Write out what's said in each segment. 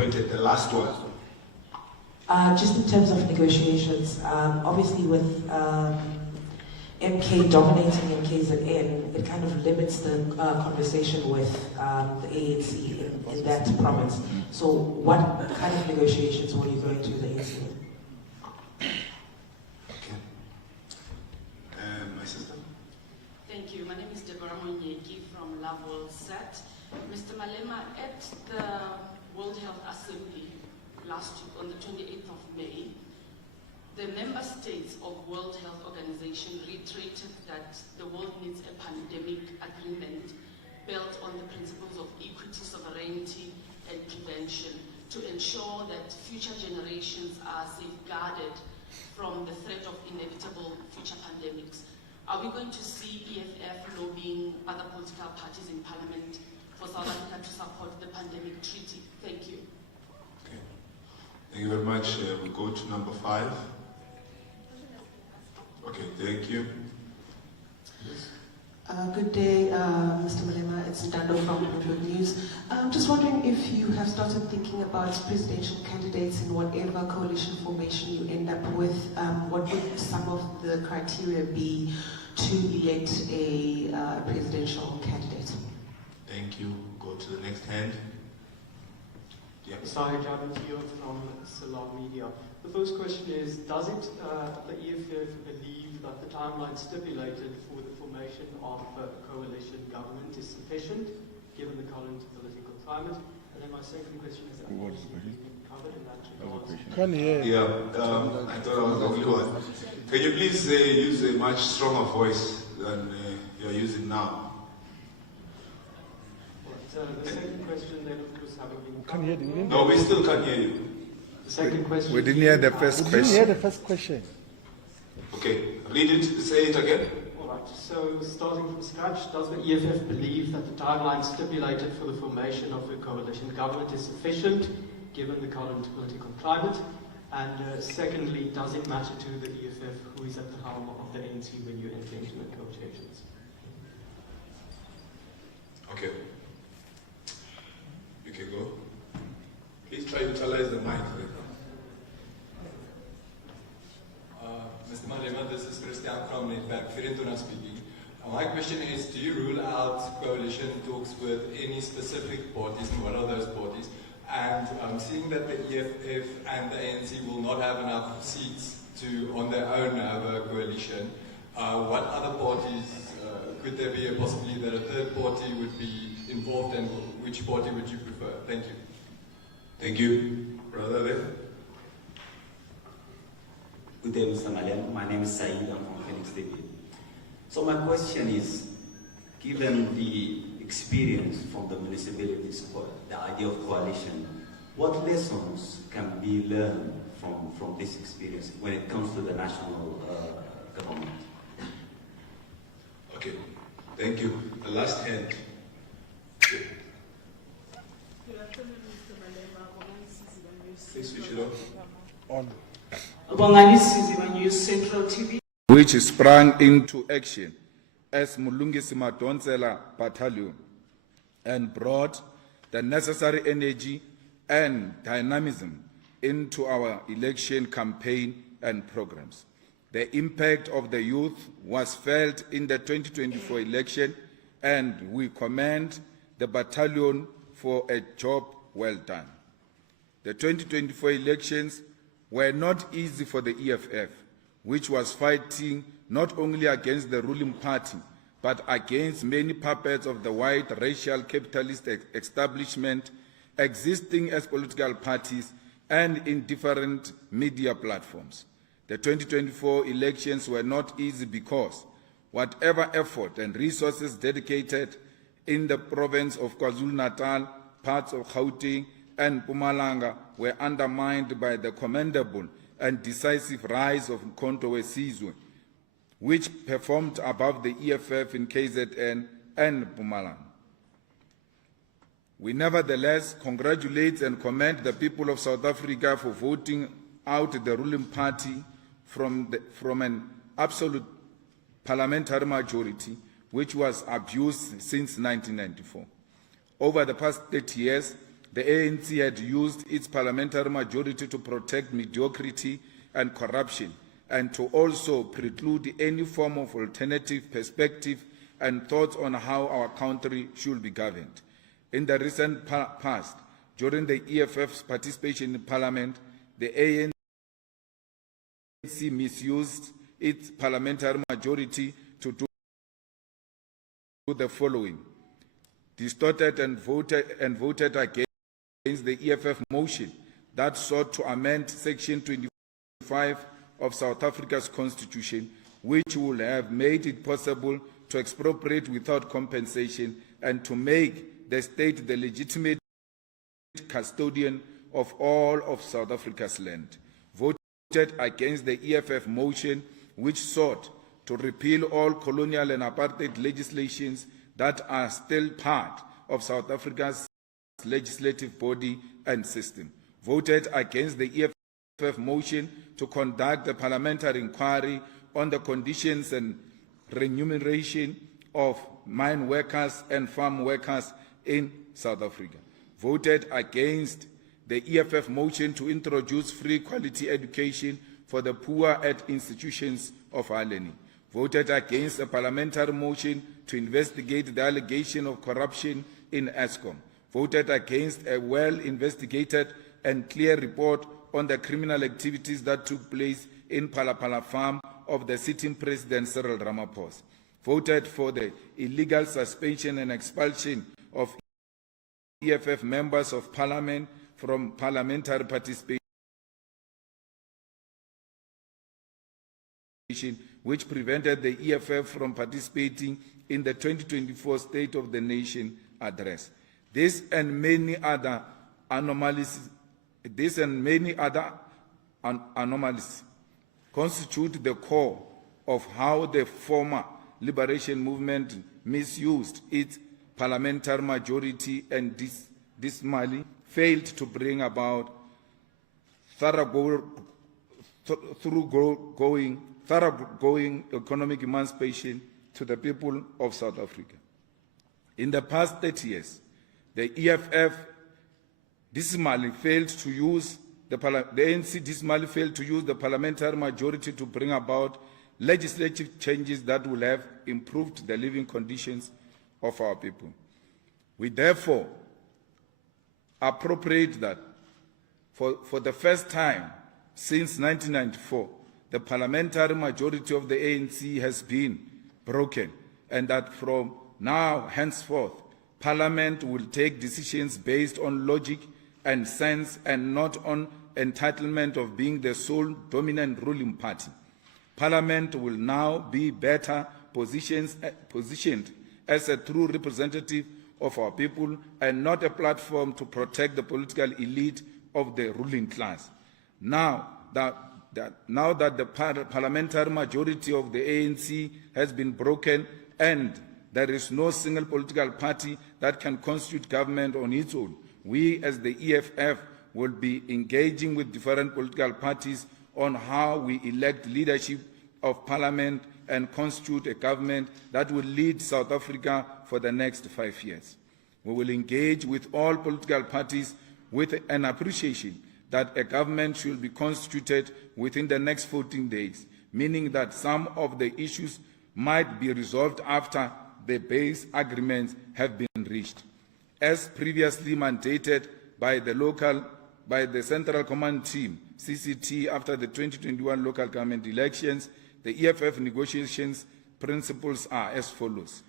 appointed, the last one. Just in terms of negotiations, obviously with MK dominating in KZN, it kind of limits the conversation with the ANC in that province. So what kind of negotiations were you going to the ANC with? Okay. My sister? Thank you. My name is Deborah Monyeki from Lavol Sat. Mr. Malema, at the World Health Assembly last week on the 28th of May, the member states of World Health Organization reiterated that the world needs a pandemic agreement built on the principles of equity, sovereignty, and prevention to ensure that future generations are safeguarded from the threat of inevitable future pandemics. Are we going to see EFF lobbying other political parties in Parliament for South Africa to support the pandemic treaty? Thank you. Okay. Thank you very much. We go to number 5. Okay, thank you. Good day, Mr. Malema. It's Ndando from Bloomberg News. Just wondering if you have started thinking about presidential candidates in whatever coalition formation you end up with. What would some of the criteria be to elect a presidential candidate? Thank you. Go to the next hand. Yeah. Sahajam from Solar Media. The first question is, does it, the EFF believe that the timeline stipulated for the formation of a coalition government is sufficient, given the current political climate? And then my second question is, covered in that regard. Yeah, I thought I was the only one. Can you please use a much stronger voice than you're using now? Right, the second question then, of course, having been... No, we still can't hear you. The second question... We didn't hear the first question. We didn't hear the first question. Okay, read it, say it again. All right, so starting from scratch, does the EFF believe that the timeline stipulated for the formation of a coalition government is sufficient, given the current political climate? And secondly, does it matter to the EFF who is at the helm of the ANC when you enter into negotiations? Okay. You can go. Please try to utilize the mic. Mr. Malema, this is Christian from Netwerk Verintona speaking. My question is, do you rule out coalition talks with any specific parties, and what are those parties? And seeing that the EFF and the ANC will not have enough seats to, on their own, have a coalition, what other parties, could there be a possibility that a third party would be involved, and which party would you prefer? Thank you. Thank you. Brother there. Good day, Mr. Malema. My name is Saeed. I'm from Phoenix TV. So my question is, given the experience from the municipalities, the idea of coalition, what lessons can be learned from this experience when it comes to the national government? Okay, thank you. The last hand. Good afternoon, Mr. Malema. Please switch it on. News Central TV. Which sprang into action as Mulungisi Madonsela Battalion and brought the necessary energy and dynamism into our election campaign and programs. The impact of the youth was felt in the 2024 election, and we commend the battalion for a job well done. The 2024 elections were not easy for the EFF, which was fighting not only against the ruling party, but against many puppets of the white racial capitalist establishment existing as political parties and in different media platforms. The 2024 elections were not easy because whatever effort and resources dedicated in the province of KwaZulu-Natal, parts of Gauteng, and Mpumalanga were undermined by the commendable and decisive rise of Mkhonto weSizwe, which performed above the EFF in KZN and Mpumalanga. We nevertheless congratulate and commend the people of South Africa for voting out the ruling party from an absolute parliamentary majority, which was abused since 1994. Over the past 30 years, the ANC had used its parliamentary majority to protect mediocrity and corruption, and to also preclude any form of alternative perspective and thoughts on how our country should be governed. In the recent past, during the EFF's participation in Parliament, the ANC misused its parliamentary majority to do the following: distorted and voted against the EFF motion that sought to amend Section 25 of South Africa's Constitution, which would have made it possible to expropriate without compensation and to make the state the legitimate custodian of all of South Africa's land. Voted against the EFF motion, which sought to repeal all colonial and apartheid legislations that are still part of South Africa's legislative body and system. Voted against the EFF motion to conduct a parliamentary inquiry on the conditions and remuneration of mine workers and farm workers in South Africa. Voted against the EFF motion to introduce free quality education for the poor at institutions of higher learning. Voted against a parliamentary motion to investigate the allegation of corruption in Eskom. Voted against a well-investigated and clear report on the criminal activities that took place in Palapala farm of the sitting President Cyril Ramaphosa. Voted for the illegal suspension and expulsion of EFF members of Parliament from parliamentary participation, which prevented the EFF from participating in the 2024 State of the Nation address. This and many other anomalies constitute the core of how the former liberation movement misused its parliamentary majority and dismally failed to bring about thoroughgoing economic emancipation to the people of South Africa. In the past 30 years, the EFF dismally failed to use the ANC dismally failed to use the parliamentary majority to bring about legislative changes that will have improved the living conditions of our people. We therefore appropriate that for the first time since 1994, the parliamentary majority of the ANC has been broken, and that from now henceforth, Parliament will take decisions based on logic and sense and not on entitlement of being the sole dominant ruling party. Parliament will now be better positioned as a true representative of our people and not a platform to protect the political elite of the ruling class. Now that the parliamentary majority of the ANC has been broken and there is no single political party that can constitute government on its own, we as the EFF will be engaging with different political parties on how we elect leadership of Parliament and constitute a government that will lead South Africa for the next 5 years. We will engage with all political parties with an appreciation that a government should be constituted within the next 14 days, meaning that some of the issues might be resolved after the base agreements have been reached. As previously mandated by the Central Command Team, CCT, after the 2021 local government elections, the EFF negotiations principles are as follows.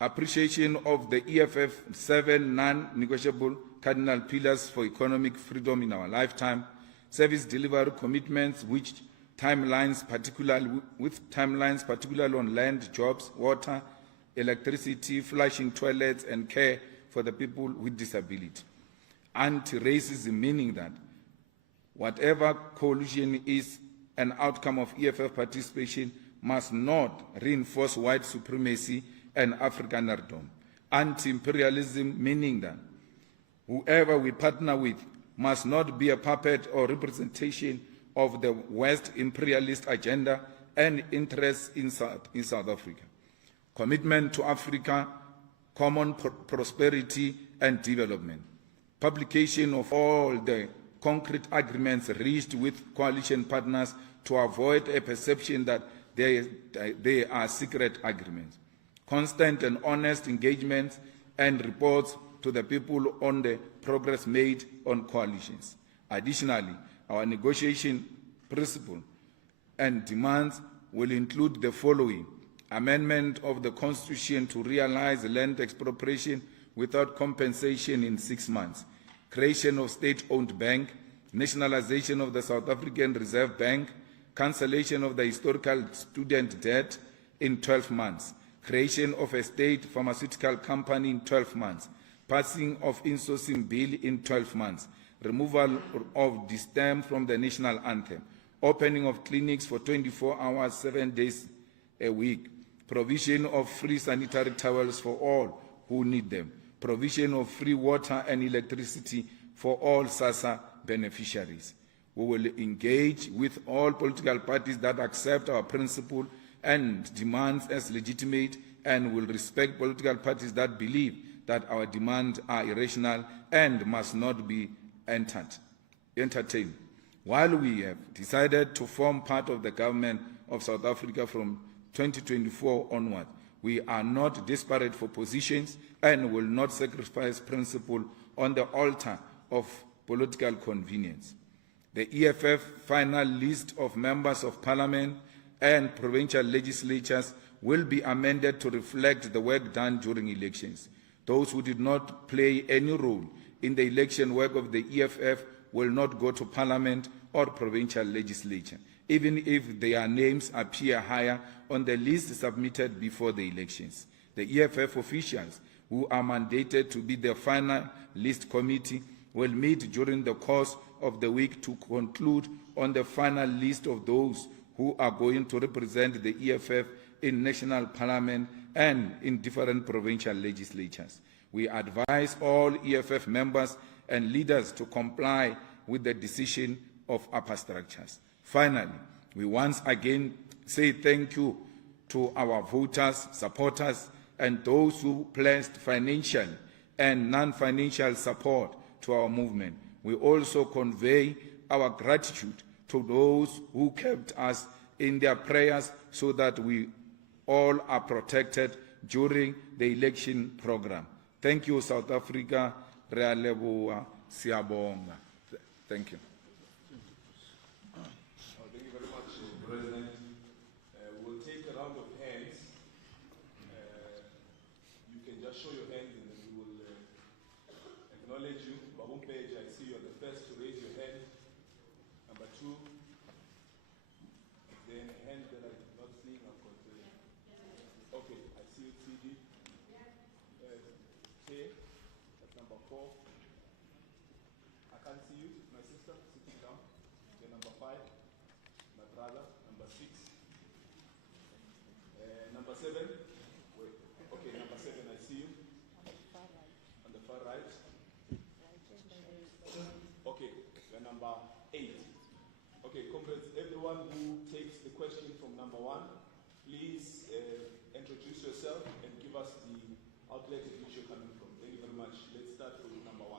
Appreciation of the EFF 7 non-negotiable cardinal pillars for economic freedom in our lifetime, service delivery commitments with timelines particularly on land, jobs, water, electricity, flushing toilets, and care for the people with disability. Anti-racism, meaning that whatever coalition is an outcome of EFF participation must not reinforce white supremacy and Afrikanerdom. Anti-imperialism, meaning that whoever we partner with must not be a puppet or representation of the West imperialist agenda and interests in South Africa. Commitment to Africa common prosperity and development. Publication of all the concrete agreements reached with coalition partners to avoid a perception that they are secret agreements. Constant and honest engagement and reports to the people on the progress made on coalitions. Additionally, our negotiation principle and demands will include the following: amendment of the Constitution to realize land expropriation without compensation in 6 months, creation of state-owned bank, nationalization of the South African Reserve Bank, cancellation of the historical student debt in 12 months, creation of a state pharmaceutical company in 12 months, passing of insourcing bill in 12 months, removal of distem from the national anthem, opening of clinics for 24 hours, 7 days a week, provision of free sanitary towels for all who need them, provision of free water and electricity for all SASSA beneficiaries. We will engage with all political parties that accept our principle and demands as legitimate, and will respect political parties that believe that our demands are irrational and must not be entertained. While we have decided to form part of the government of South Africa from 2024 onward, we are not desperate for positions and will not sacrifice principle on the altar of political convenience. The EFF final list of members of parliament and provincial legislatures will be amended to reflect the work done during elections. Those who did not play any role in the election work of the EFF will not go to parliament or provincial legislature, even if their names appear higher on the list submitted before the elections. The EFF officials who are mandated to be the final list committee will meet during the course of the week to conclude on the final list of those who are going to represent the EFF in national parliament and in different provincial legislatures. We advise all EFF members and leaders to comply with the decision of upper structures. Finally, we once again say thank you to our voters, supporters, and those who pledged financial and non-financial support to our movement. We also convey our gratitude to those who kept us in their prayers so that we all are protected during the election program. Thank you, South Africa. Rea leboha, siyabonga. Thank you. Thank you very much, President. We'll take a round of hands. You can just show your hands and then we will acknowledge you. Babum Page, I see you are the first to raise your hand. Number 2. Then a hand that I did not see. I've got, okay, I see you, CD. K, that's number 4. I can't see you, my sister, sitting down. Okay, number 5, my brother, number 6. Number 7, wait, okay, number 7, I see you. On the far right. Okay, you're number 8. Okay, comrades, everyone who takes the question from number 1, please introduce yourself and give us the outlet in which you're coming from. Thank you very much. Let's start with number 1.